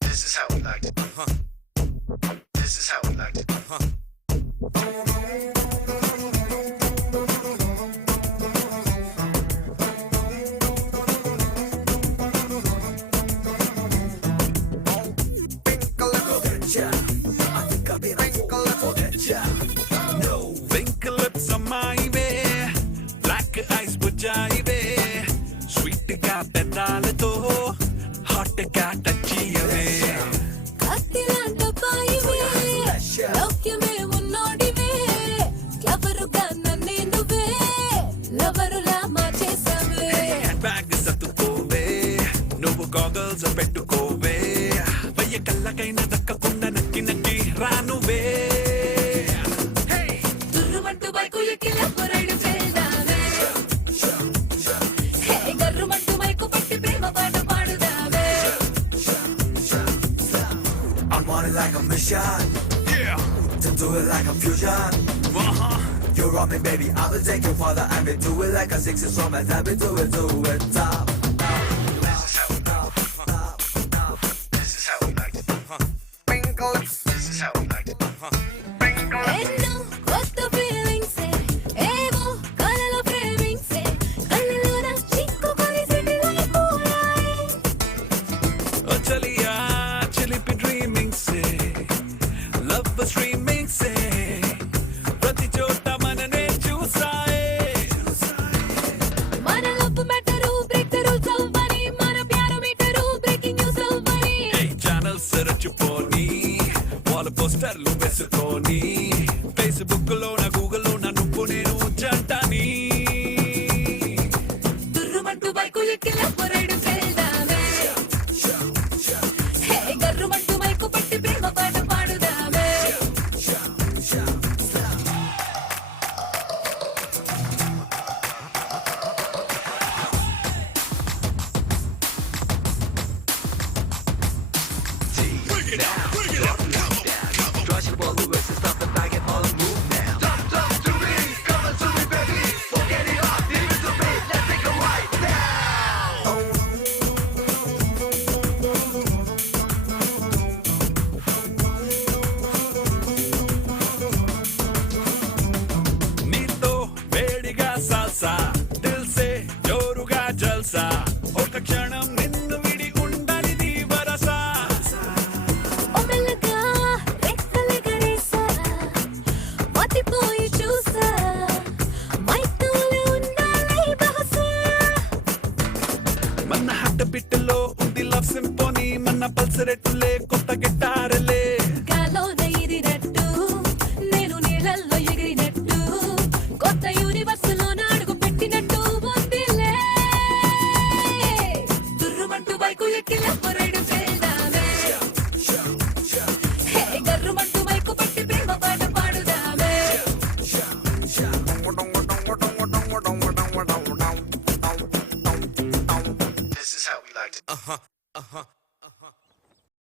This is how we like it. This is how we like it. Wrinkle lips on my way, black eyes bujaive, sweet ga pedalato, hot ga touchiave. కత్తిలాంట పాయివే లౌక్యమే ఉన్నోడివే క్లవరుగా నన్నే నువ్వే లవరులా మార్చేసావే hand bag సత్తుకోవే, నువ్వు goggles పెట్టుకోవే, వెయ్య కళ్ళకైనా దక్కకుండా నక్కి నక్కి రానువే. తుర్రుమంటూ bike ఎక్కి love ride వెళ్దావే హే గర్రుమంటూ mic పట్టి ప్రేమ పాట పాడుదావే I want it like a mission, Yeah, to do it like a fusion. You're on me, baby, I will take you farther. I will do it like a 60 from my time. Do it top. This is how we like it. This is how we like it. ఎన్నో కొత్త ఫీలింగ్సే ఏవో కలలో ప్రేమింగ్సే కళ్ళలోన చిక్కుకొని సిటిలైపోయాయి oh chaliya, chilipi dreaming se, love was dreaming se, prati chota manane chusaye. మన love matter break the rules అవ్వని మన ప్యారు metre breaking news అవ్వని Hey, channel search poni, wall poster lu vesukoni, Facebook lo na Google lo na nuppu nenu jantani. తుర్రుమంటూ bike ఎక్కి love ride వెళ్దావే హే గర్రుమంటూ mic పట్టి ప్రేమ పాట పాడుదావే నీతో వేడిగా సాల్సా, దిల్ సే జోరుగా జల్సా, ఒక క్షణం నిన్ను విడి ఉండనిది వరసా. ఓ మెల్లగా రెక్కలు గరేసా మతిపోయి చూసా మైతూలో ఉండాలి బహుశా మన హట్ట బిట్టులో ఉంది లవ్ సింపోనీ, మన పల్స్ రెట్టులే కొత్త గెట్